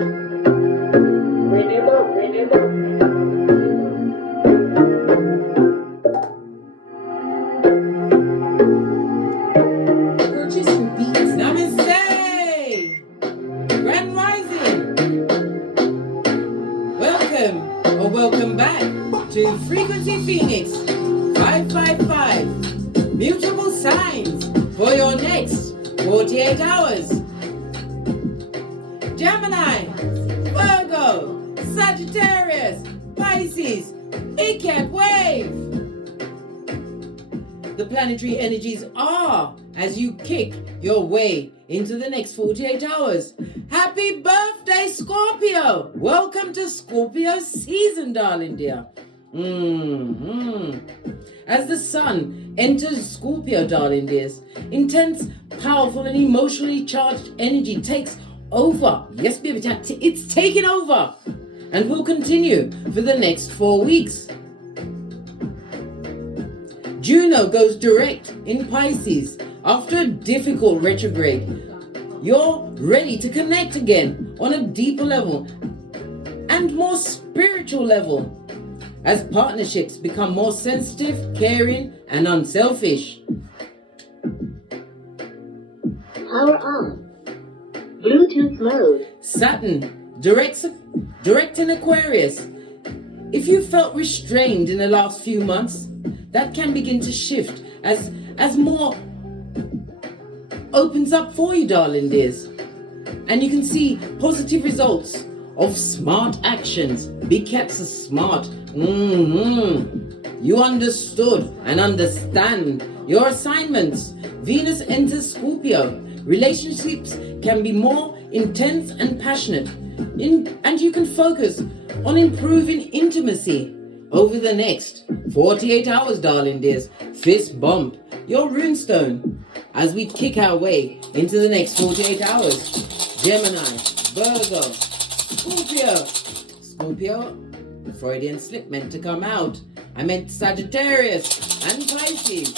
Namaste! Grand Rising! Welcome or welcome back to Frequency Phoenix 555 Mutable Signs for your next 48 hours. Gemini, Virgo, Sagittarius, Pisces, it can't wave. The planetary energies are as you kick your way into the next 48 hours. Happy birthday, Scorpio! Welcome to Scorpio season, darling dear. As the sun enters Scorpio, darling dears, intense, powerful and emotionally charged energy takes over. Yes, baby, it's taking over and will continue for the next 4 weeks. Juno goes direct in Pisces after a difficult retrograde. You're ready to connect again on a deeper level and more spiritual level as partnerships become more sensitive, caring, and unselfish. Power on. Bluetooth mode. Saturn direct in Aquarius. If you felt restrained in the last few months, that can begin to shift as more opens up for you, darling dears. And you can see positive results of smart actions. Big cats are smart. You understood and understand your assignments. Venus enters Scorpio. Relationships can be more intense and passionate. And you can focus on improving intimacy over the next 48 hours, darling dears. Fist bump your runestone as we kick our way into the next 48 hours. Gemini, Virgo, Scorpio, Freudian slip meant to come out. I meant Sagittarius and Pisces.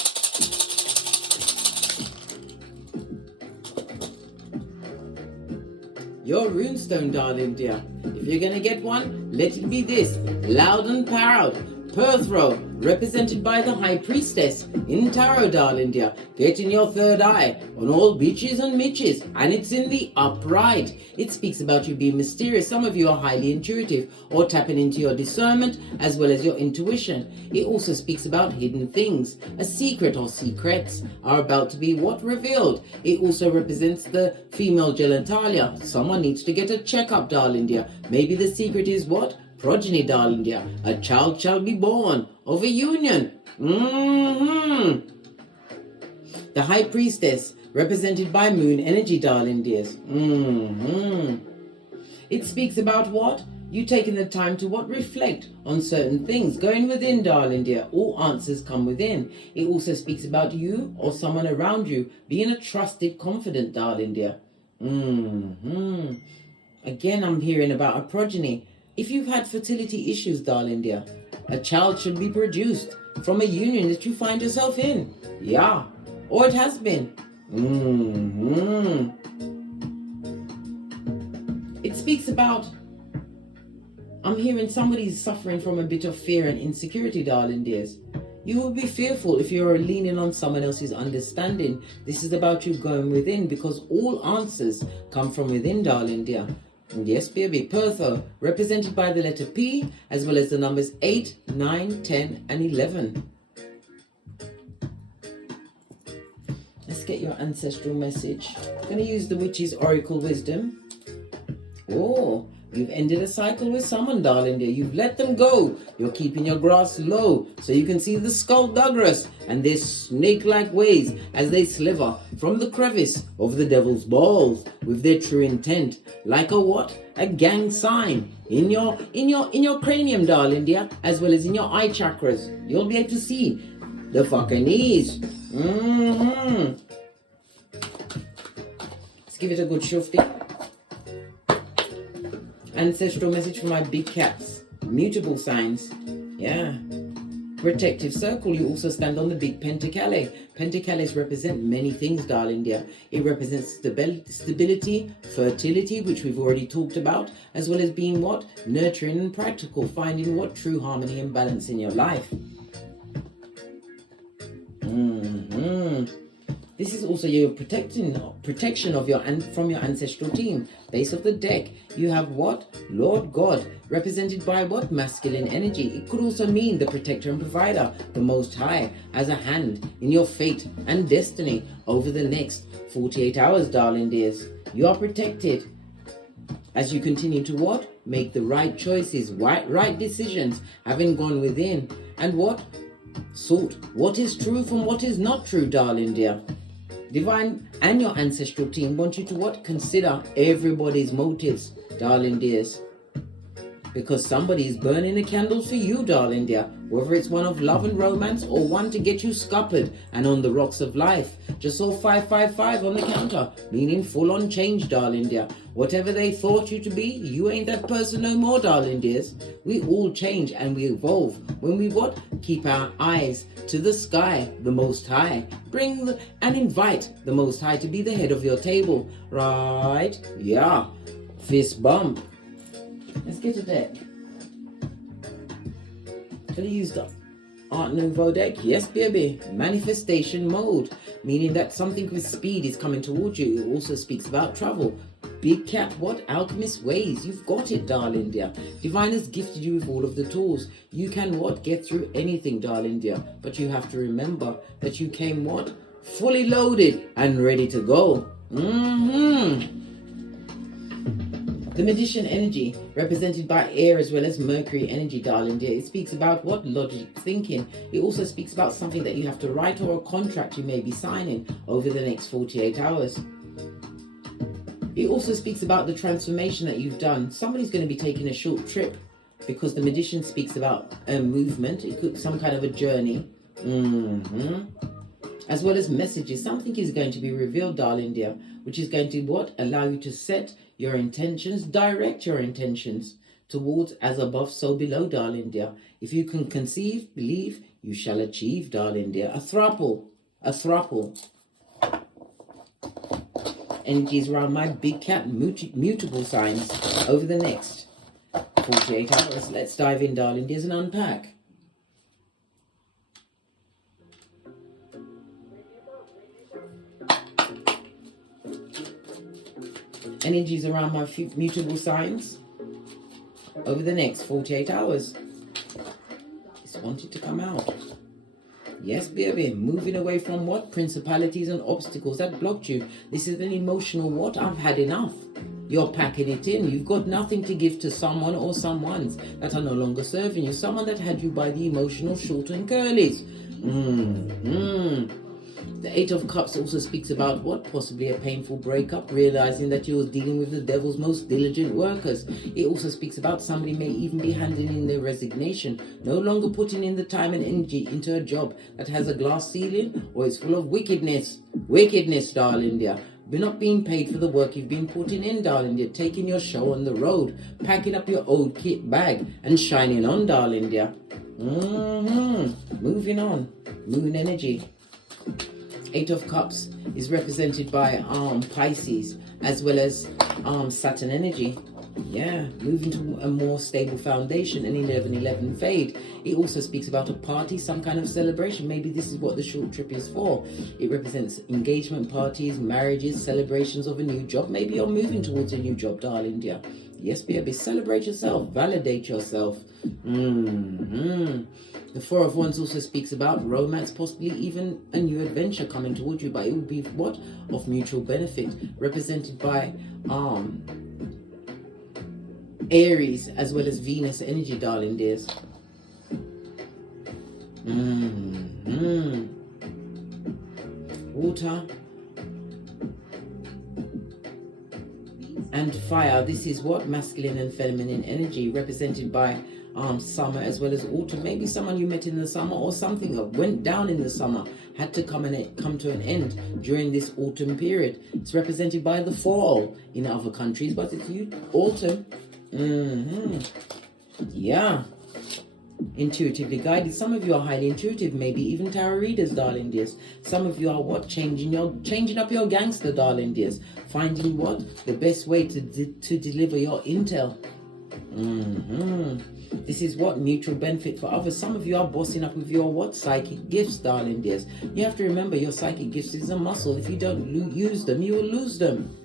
Your runestone, darling dear. If you're gonna get one, let it be this. Loud and proud. Perth row, represented by the High Priestess in Tarot, darling dear. Getting your third eye on all bitches and mitches, and it's in the upright. It speaks about you being mysterious. Some of you are highly intuitive or tapping into your discernment as well as your intuition. It also speaks about hidden things. A secret or secrets are about to be revealed. It also represents the female genitalia. Someone needs to get a checkup, darling dear. Maybe the secret is what? Progeny, darling dear. A child shall be born of a union. The High Priestess, represented by Moon energy, darling dears. It speaks about what? You taking the time to reflect on certain things. Going within, darling dear. All answers come within. It also speaks about you or someone around you being a trusted, confident, darling dear. Again, I'm hearing about a progeny. If you've had fertility issues, darling dear, a child should be produced from a union that you find yourself in. Yeah, or it has been. It speaks about, I'm hearing somebody's suffering from a bit of fear and insecurity, darling dears. You will be fearful if you're leaning on someone else's understanding. This is about you going within, because all answers come from within, darling dear. Yes, baby. Pertho, represented by the letter P, as well as the numbers 8, 9, 10, and 11. Let's get your ancestral message. I'm going to use the Witch's Oracle Wisdom. Oh, you've ended a cycle with someone, darling dear. You've let them go. You're keeping your grass low so you can see the skullduggerous and their snake-like ways as they sliver from the crevice of the devil's balls with their true intent. Like a what? A gang sign in your cranium, darling dear, as well as in your eye chakras. You'll be able to see the fucking knees. Let's give it a good shufty. Ancestral message for my big cats. Mutable signs. Yeah. protective circle, you also stand on the big pentacale. Pentacales represent many things, darling dear. It represents stability, fertility, which we've already talked about, as well as being what? Nurturing and practical, finding what? True harmony and balance in your life. This is also your protection of from your ancestral team. Base of the deck, you have what? Lord God, represented by what? Masculine energy. It could also mean the protector and provider, the Most High, as a hand in your fate and destiny over the next 48 hours, darling dears. You are protected as you continue to what? Make the right choices, right decisions, having gone within, and what? Sort what is true from what is not true, darling dear. Divine and your ancestral team want you to what? Consider everybody's motives, darling dears. Because somebody is burning the candles for you, darling dear. Whether it's one of love and romance or one to get you scuppered and on the rocks of life. Just saw 555 on the counter, meaning full on change, darling dear. Whatever they thought you to be, you ain't that person no more, darling dears. We all change and we evolve when we what? Keep our eyes to the sky, the Most High. And invite the Most High to be the head of your table. Right? Yeah. Fist bump. Let's get a deck. Gonna use the Art Nouveau deck. Yes, baby. Manifestation mode. Meaning that something with speed is coming towards you. It also speaks about travel. Big cat, what? Alchemist ways. You've got it, darling dear. Divine has gifted you with all of the tools. You can what? Get through anything, darling dear. But you have to remember that you came what? Fully loaded and ready to go. The Magician energy, represented by air as well as Mercury energy, darling dear. It speaks about what? Logic thinking. It also speaks about something that you have to write or a contract you may be signing over the next 48 hours. It also speaks about the transformation that you've done. Somebody's going to be taking a short trip because the Magician speaks about a movement. It could some kind of a journey. As well as messages. Something is going to be revealed, darling dear, which is going to what? Allow you to set your intentions, direct your intentions towards as above, so below, darling dear. If you can conceive, believe, you shall achieve, darling dear. A throuple. Energies around my big cat mutable signs over the next 48 hours. Let's dive in, darling dears, and unpack. Energies around my mutable signs over the next 48 hours. Just wanted to come out. Yes, baby. Moving away from what? Principalities and obstacles that blocked you. This is an emotional what? I've had enough. You're packing it in. You've got nothing to give to someone or someones that are no longer serving you. Someone that had you by the emotional short and curlies. The Eight of Cups also speaks about what? Possibly a painful breakup, realizing that you're dealing with the devil's most diligent workers. It also speaks about somebody may even be handing in their resignation, no longer putting in the time and energy into a job that has a glass ceiling or is full of wickedness. Wickedness, darling dear. You're not being paid for the work you've been putting in, darling dear. Taking your show on the road, packing up your old kit bag and shining on, darling dear. Moving on. Moon energy. Eight of Cups is represented by Pisces as well as Saturn energy. Yeah, moving to a more stable foundation, an 11-11 fade. It also speaks about a party, some kind of celebration. Maybe this is what the short trip is for. It represents engagement parties, marriages, celebrations of a new job. Maybe you're moving towards a new job, darling dear. Yes, baby, celebrate yourself, validate yourself. The Four of Wands also speaks about romance, possibly even a new adventure coming towards you, but it will be what? Of mutual benefit, represented by Aries as well as Venus energy, darling dears. Water and fire. This is what? Masculine and feminine energy, represented by summer as well as autumn. Maybe someone you met in the summer or something that went down in the summer had to come to an end during this autumn period. It's represented by the fall in other countries, but it's autumn. Yeah. Intuitively guided. Some of you are highly intuitive, maybe even tarot readers, darling dears. Some of you are what? Changing up your gangster, darling dears. Finding what? The best way to deliver your intel. This is what? Mutual benefit for others. Some of you are bossing up with your what? Psychic gifts, darling dears. You have to remember your psychic gifts is a muscle. If you don't use them, you will lose them.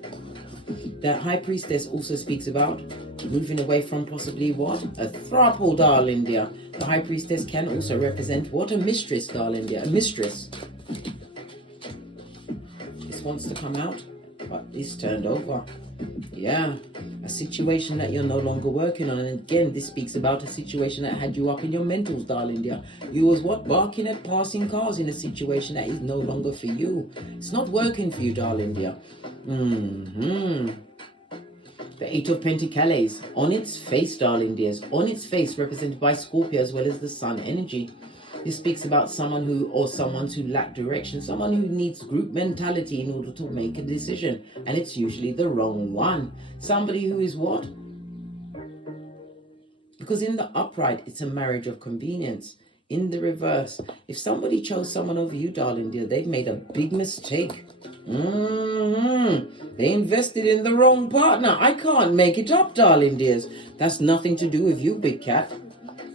That High Priestess also speaks about moving away from possibly what? A throuple, darling dear. The High Priestess can also represent what? A mistress, darling dear. A mistress. This wants to come out, but it's turned over. Yeah, a situation that you're no longer working on. And again, this speaks about a situation that had you up in your mentals, darling dear. You was what? Barking at passing cars in a situation that is no longer for you. It's not working for you, darling dear. The Eight of Pentacles, on its face, darling dears, on its face, represented by Scorpio as well as the Sun energy. This speaks about someone who lack direction, someone who needs group mentality in order to make a decision, and it's usually the wrong one. Somebody who is what? Because in the upright, it's a marriage of convenience. In the reverse, if somebody chose someone over you, darling dear, they've made a big mistake. They invested in the wrong partner. I can't make it up, darling dears. That's nothing to do with you, big cat.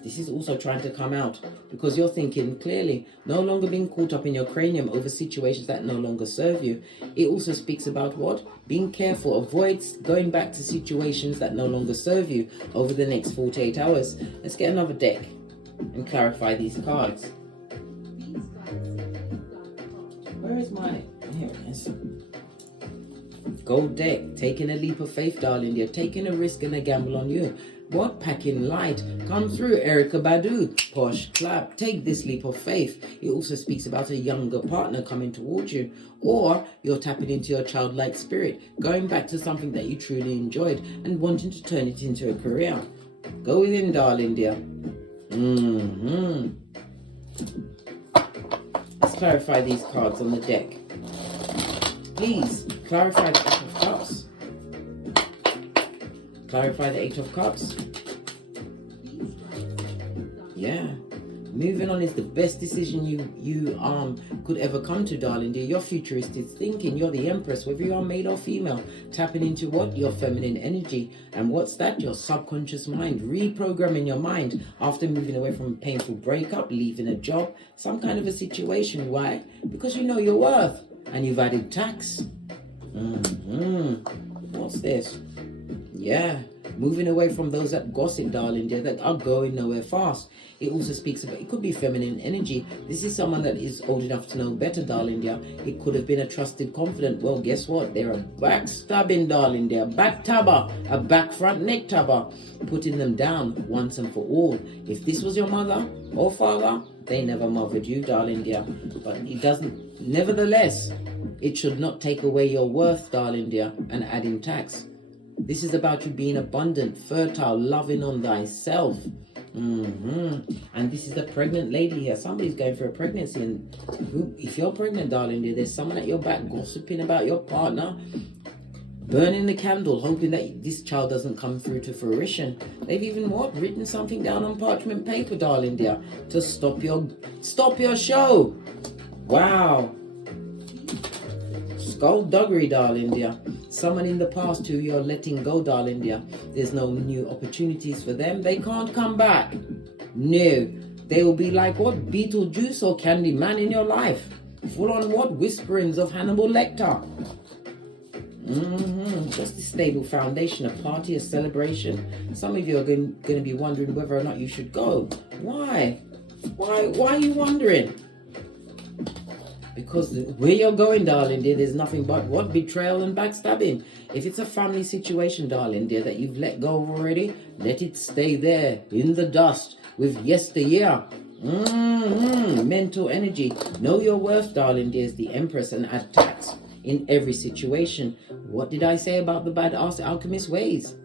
This is also trying to come out because you're thinking clearly, no longer being caught up in your cranium over situations that no longer serve you. It also speaks about what? Being careful, avoid going back to situations that no longer serve you over the next 48 hours. Let's get another deck and clarify these cards. Where is my... Here it is. Gold deck. Taking a leap of faith, darling dear. Taking a risk and a gamble on you. What? Packing light. Come through, Erica Badu. Posh clap. Take this leap of faith. It also speaks about a younger partner coming towards you. Or you're tapping into your childlike spirit. Going back to something that you truly enjoyed and wanting to turn it into a career. Go within, darling dear. Let's clarify these cards on the deck. Please, clarify the Eight of Cups. Clarify the Eight of Cups. Yeah. Moving on is the best decision you could ever come to, darling dear. Your futuristic thinking. You're the Empress, whether you are male or female. Tapping into what? Your feminine energy. And what's that? Your subconscious mind. Reprogramming your mind after moving away from a painful breakup, leaving a job, some kind of a situation. Why? Because you know your worth. And you've added tax. What's this? Yeah. Moving away from those that gossip, darling dear, that are going nowhere fast. It also speaks about, it could be feminine energy. This is someone that is old enough to know better, darling dear. It could have been a trusted confidant. Well, guess what? They're a backstabbing, darling dear. Backtabber, a back front neck tabber. Putting them down once and for all. If this was your mother or father, they never mothered you, darling dear. But it doesn't, nevertheless, it should not take away your worth, darling dear, and add in tax. This is about you being abundant, fertile, loving on thyself. And this is the pregnant lady here. Somebody's going through a pregnancy, and if you're pregnant, darling dear, there's someone at your back gossiping about your partner, burning the candle, hoping that this child doesn't come through to fruition. They've even what? Written something down on parchment paper, darling dear, to stop your show. Wow. Skullduggery, darling dear. Someone in the past who you're letting go, darling dear. There's no new opportunities for them. They can't come back. No. They will be like what? Beetlejuice or Candyman in your life. Full on what? Whisperings of Hannibal Lecter. Just a stable foundation, a party, a celebration. Some of you are going to be wondering whether or not you should go. Why? Why are you wondering? Because where you're going, darling dear, there's nothing but what? Betrayal and backstabbing. If it's a family situation, darling dear, that you've let go of already, let it stay there in the dust with yesteryear. Mental energy. Know your worth, darling dear, is the Empress, and add tax in every situation. What did I say about the bad alchemist ways?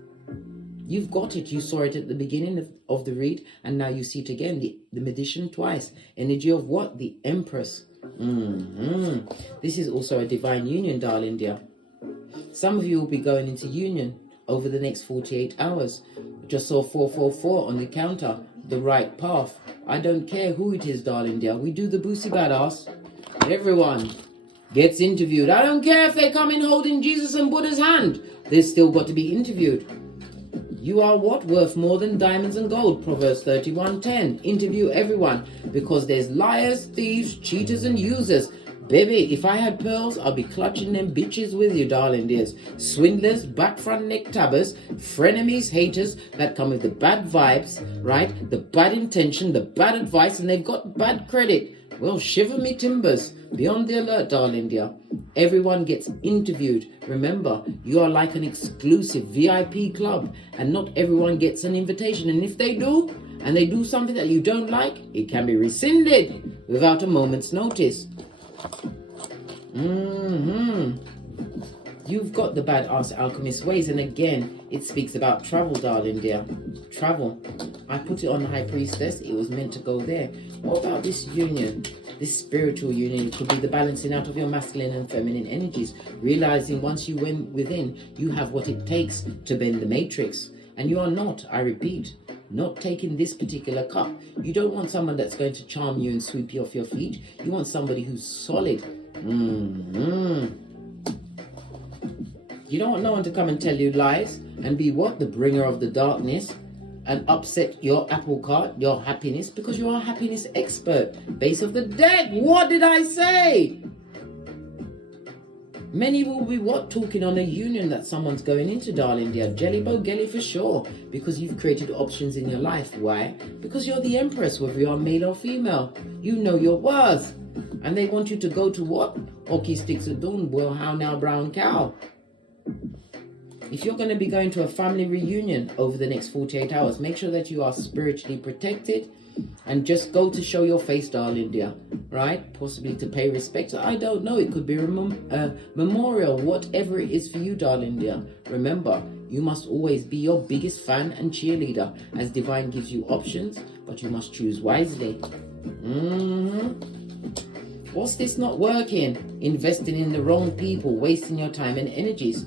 You've got it. You saw it at the beginning of the read, and now you see it again. The magician twice. Energy of what? The Empress. This is also a divine union, darling dear. Some of you will be going into union over the next 48 hours. Just saw 444 on the counter. the right path. I don't care who it is, darling dear. We do the Boosie Badass. Everyone gets interviewed. I don't care if they come in holding Jesus and Buddha's hand. They've still got to be interviewed. You are what? Worth more than diamonds and gold. Proverbs 31:10. Interview everyone, because there's liars, thieves, cheaters, and users. Baby, if I had pearls, I'd be clutching them bitches with you, darling dears. Swindlers, back front neck tabbers, frenemies, haters that come with the bad vibes, right? The bad intention, the bad advice, and they've got bad credit. Well, shiver me timbers. Be on the alert, darling dear. Everyone gets interviewed. Remember, you are like an exclusive VIP club, and not everyone gets an invitation. And if they do, and they do something that you don't like, it can be rescinded without a moment's notice. You've got the badass alchemist ways, and again, it speaks about travel, darling dear. Travel. I put it on the High Priestess. It was meant to go there. What about this union? This spiritual union? It could be the balancing out of your masculine and feminine energies. Realizing once you went within, you have what it takes to bend the matrix. And you are not, I repeat, not taking this particular cup. You don't want someone that's going to charm you and sweep you off your feet. You want somebody who's solid. You don't want no one to come and tell you lies and be what? The bringer of the darkness, and upset your apple cart, your happiness, because you are a happiness expert. Base of the deck. What did I say? Many will be what? Talking on a union that someone's going into, darling dear. Jelly Bogelly for sure. Because you've created options in your life. Why? Because you're the empress, whether you're male or female. You know your worth. And they want you to go to what? Okie sticks of dawn. Well, how now, brown cow? If you're going to be going to a family reunion over the next 48 hours, make sure that you are spiritually protected, and just go to show your face, darling dear, right? Possibly to pay respect. I don't know. It could be a memorial, whatever it is for you, darling dear. Remember, you must always be your biggest fan and cheerleader, as divine gives you options, but you must choose wisely. What's this not working? Investing in the wrong people, wasting your time and energies.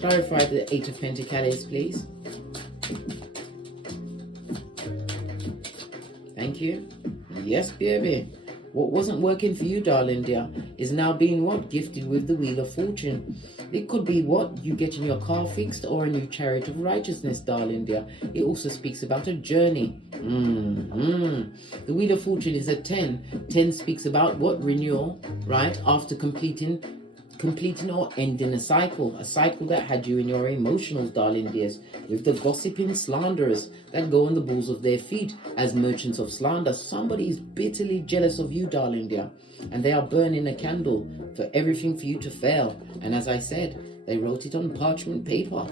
Clarify the 8 of Pentacles, please. Thank you. Yes, baby. What wasn't working for you, darling dear, is now being what? Gifted with the Wheel of Fortune. It could be what? You getting your car fixed, or a new chariot of righteousness, darling dear. It also speaks about a journey. The Wheel of Fortune is a 10. 10 speaks about what? Renewal, right? After completing or ending a cycle that had you in your emotionals, darling dears, with the gossiping slanderers that go on the balls of their feet as merchants of slander. Somebody is bitterly jealous of you, darling dear, and they are burning a candle for everything for you to fail. And as I said, they wrote it on parchment paper.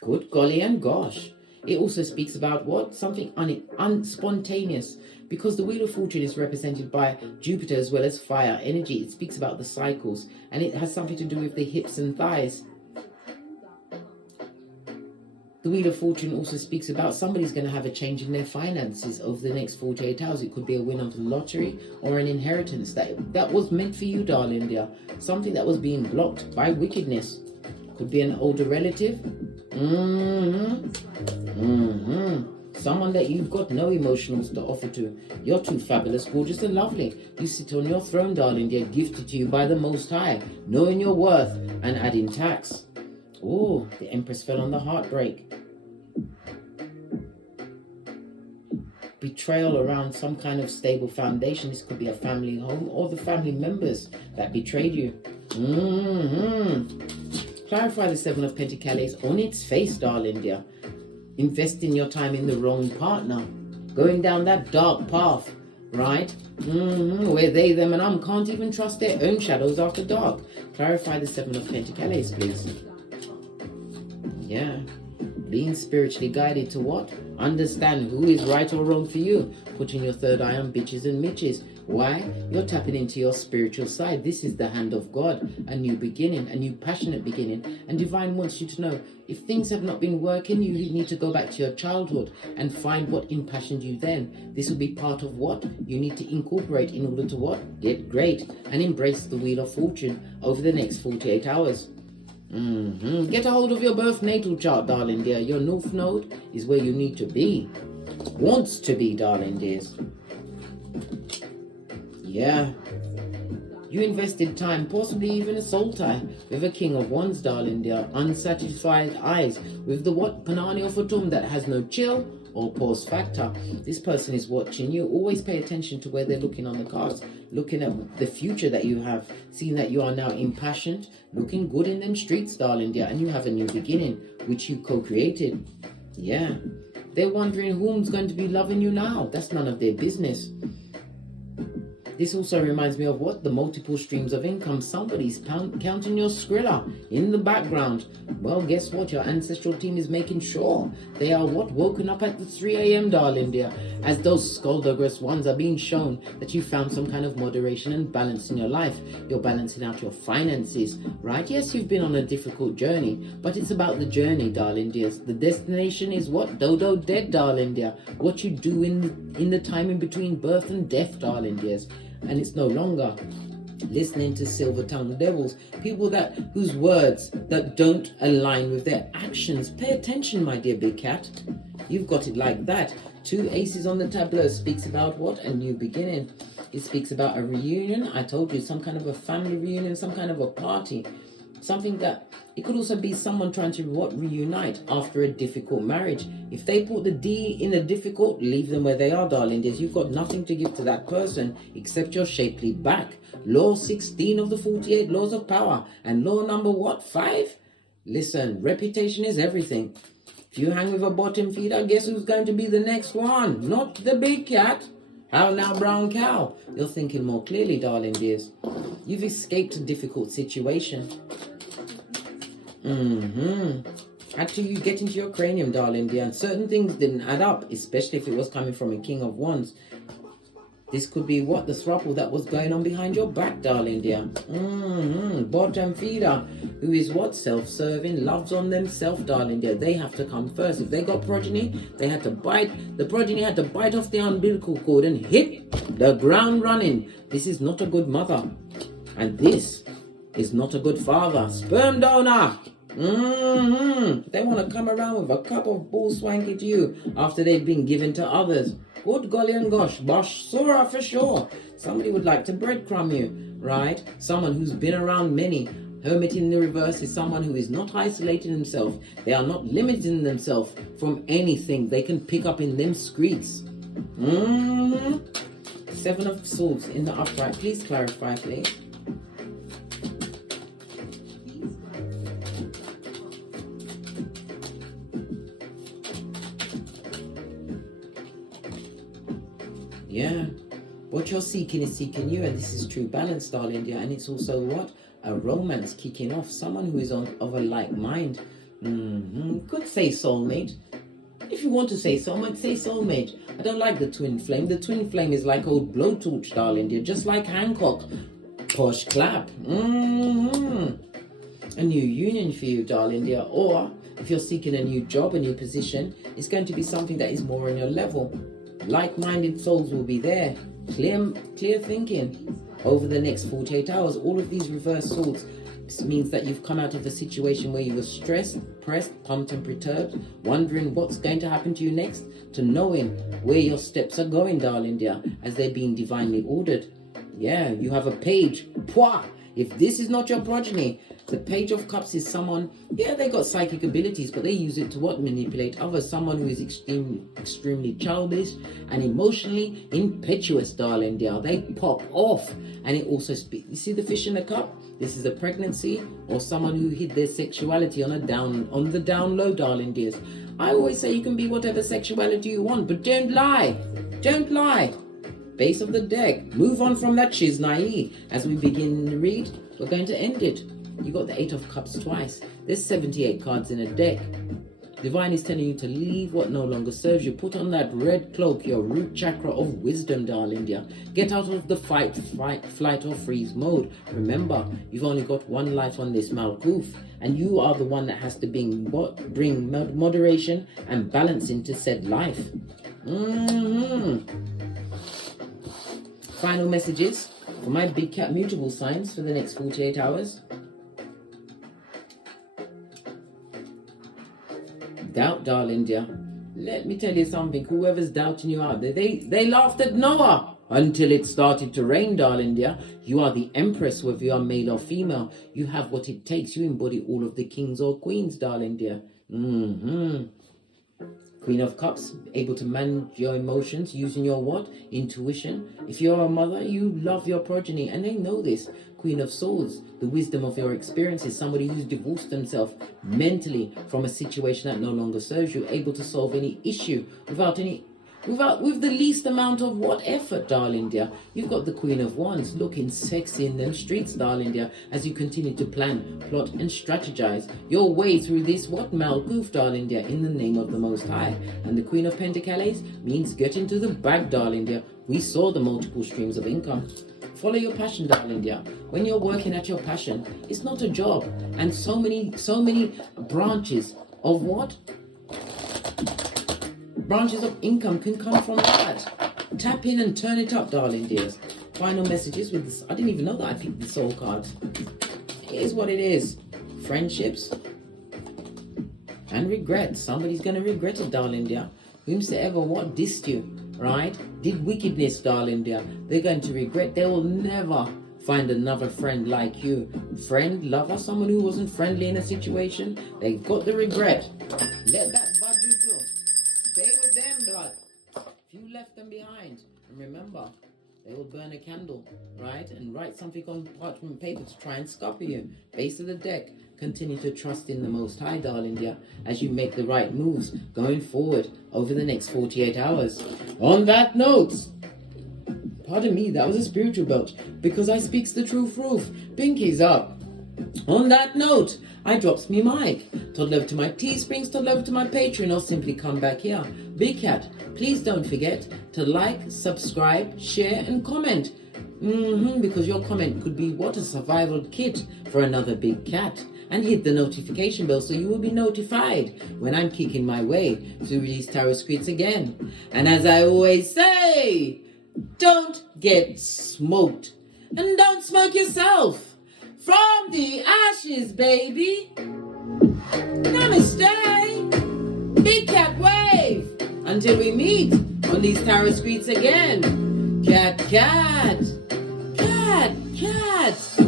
Good golly and gosh. It also speaks about what? Something unspontaneous. Because the Wheel of Fortune is represented by Jupiter as well as fire energy. It speaks about the cycles, and it has something to do with the hips and thighs. The Wheel of Fortune also speaks about somebody's going to have a change in their finances over the next 48 hours. It could be a win on the lottery or an inheritance that was meant for you, darling dear. Something that was being blocked by wickedness. Could be an older relative. Someone that you've got no emotionals to offer to. You're too fabulous, gorgeous, and lovely. You sit on your throne, darling dear, gifted to you by the Most High, knowing your worth and adding tax. Oh, the Empress fell on the heartbreak. Betrayal around some kind of stable foundation. This could be a family home or the family members that betrayed you. Clarify the 7 of Pentacles on its face, darling dear. Investing your time in the wrong partner. Going down that dark path, right? Where they, them, and can't even trust their own shadows after dark. Clarify the 7 of Pentacles, please. Yeah. Being spiritually guided to what? Understand who is right or wrong for you. Putting your third eye on bitches and mitches. Why? You're tapping into your spiritual side. This is the hand of God. A new beginning, a new passionate beginning. And Divine wants you to know, if things have not been working, you need to go back to your childhood and find what impassioned you then. This will be part of what you need to incorporate in order to what? Get great and embrace the Wheel of Fortune over the next 48 hours. Get a hold of your birth natal chart, darling dear. Your North Node is where you need to be. Wants to be, darling dears. Yeah. You invested time, possibly even a soul tie, with a King of Wands, darling dear. Unsatisfied eyes, with the what? Panani or Fatum that has no chill or pause factor. This person is watching you. Always pay attention to where they're looking on the cards. Looking at the future that you have. Seeing that you are now impassioned. Looking good in them streets, darling dear. And you have a new beginning, which you co-created. Yeah. They're wondering who's going to be loving you now. That's none of their business. This also reminds me of what? The multiple streams of income. Somebody's counting your Skrilla in the background. Well, guess what? Your ancestral team is making sure they are what? Woken up at the 3 a.m., darling dear. As those skullduggerous ones are being shown that you found some kind of moderation and balance in your life. You're balancing out your finances, right? Yes, you've been on a difficult journey, but it's about the journey, darling dears. The destination is what? Dodo dead, darling dear. What you do in the time in between birth and death, darling dears. And it's no longer listening to silver-tongued devils, people whose words that don't align with their actions. Pay attention, my dear big cat. You've got it like that. 2 aces on the tableau speaks about what? A new beginning. It speaks about a reunion. I told you, some kind of a family reunion, some kind of a party. Something that, it could also be someone trying to reunite after a difficult marriage. If they put the D in the difficult, leave them where they are, darling dears. You've got nothing to give to that person except your shapely back. Law 16 of the 48 laws of power. And law number what? 5? Listen, reputation is everything. If you hang with a bottom feeder, guess who's going to be the next one? Not the big cat. How now, brown cow? You're thinking more clearly, darling dears. You've escaped a difficult situation. Had to you get into your cranium, darling dear, and certain things didn't add up, especially if it was coming from a King of Wands. This could be what? The throuple that was going on behind your back, darling dear. Bottom feeder, who is what? Self-serving, loves on themselves, darling dear. They have to come first. If they got progeny, they had to bite. The progeny had to bite off the umbilical cord and hit the ground running. This is not a good mother. And this is not a good father. Sperm donor. They want to come around with a cup of bull swanky to you after they've been given to others. Good golly and gosh, bosh, Sora for sure. Somebody would like to breadcrumb you, right? Someone who's been around many. Hermit in the reverse is someone who is not isolating themselves. They are not limiting themselves from anything they can pick up in them streets. 7 of Swords in the upright. Please clarify, please. Yeah, what you're seeking is seeking you, and this is true balance, darling dear. And it's also what? A romance kicking off. Someone who is of a like mind. Could say soulmate. If you want to say soulmate, say soulmate. I don't like the twin flame. The twin flame is like old blowtorch, darling dear. Just like Hancock. Posh clap. A new union for you, darling dear. Or if you're seeking a new job, a new position, it's going to be something that is more on your level. Like-minded souls will be there. Clear thinking. Over the next 48 hours, all of these reverse swords means that you've come out of the situation where you were stressed, pressed, pumped and perturbed, wondering what's going to happen to you next, to knowing where your steps are going, darling dear, as they're being divinely ordered. Yeah, you have a page. Pwah! If this is not your progeny, the Page of Cups is someone, yeah, they got psychic abilities, but they use it to what? Manipulate others. Someone who is extremely childish and emotionally impetuous, darling dear. They pop off. And it also speaks. You see the fish in the cup? This is a pregnancy or someone who hid their sexuality on the down low, darling dears. I always say you can be whatever sexuality you want, but don't lie. Don't lie. Base of the deck. Move on from that shiznai. As we begin to read, we're going to end it. You got the 8 of Cups twice. There's 78 cards in a deck. Divine is telling you to leave what no longer serves you. Put on that red cloak, your root chakra of wisdom, darling dear. Get out of the fight, flight or freeze mode. Remember, you've only got one life on this Malkuth, and you are the one that has to bring moderation and balance into said life. Final messages for my big cat mutable signs for the next 48 hours. doubt, darling dear. Let me tell you something. Whoever's doubting you out there, they laughed at Noah until it started to rain, darling dear. You are the empress, whether you are male or female. You have what it takes. You embody all of the kings or queens, darling dear. Queen of Cups, able to manage your emotions using your what? Intuition. If you're a mother, you love your progeny, and they know this. Queen of Swords, the wisdom of your experiences, somebody who's divorced themselves mentally from a situation that no longer serves you, able to solve any issue with the least amount of what effort, darling dear. You've got the Queen of Wands looking sexy in them streets, darling dear, as you continue to plan, plot and strategize your way through this what malgoof, darling dear, in the name of the Most High. And the Queen of Pentacles means get into the bag, darling dear. We saw the multiple streams of income. Follow your passion, darling dear. When you're working at your passion, it's not a job. And so many branches of what? Branches of income can come from that. Tap in and turn it up, darling dears. Final messages with this. I didn't even know that I picked the soul cards. Here's what it is. Friendships and regret. Somebody's going to regret it, darling dear. Whomsoever what dissed you, right? Did wickedness, darling dear. They're going to regret. They will never find another friend like you. Friend, lover, someone who wasn't friendly in a situation. They've got the regret. Let that bud you do. Stay with them, blood. If you left them behind, and remember, they will burn a candle, right? And write something on parchment paper to try and scupper you. Base of the deck. Continue to trust in the Most High, darling dear, as you make the right moves going forward over the next 48 hours. On that note, pardon me, that was a spiritual belch, because I speaks the truth roof. Pinkies up. On that note, I drops me mic. Toddle over to my Teesprings, toddle over to my Patreon, or simply come back here. Big Cat, please don't forget to like, subscribe, share, and comment. Because your comment could be what a survival kit for another big cat. And hit the notification bell so you will be notified when I'm kicking my way through these tarot scripts again. And as I always say, don't get smoked. And don't smoke yourself. From the ashes, baby. Namaste. Big cat wave. Until we meet on these tarot streets again. Cat, cat. Cat, cat.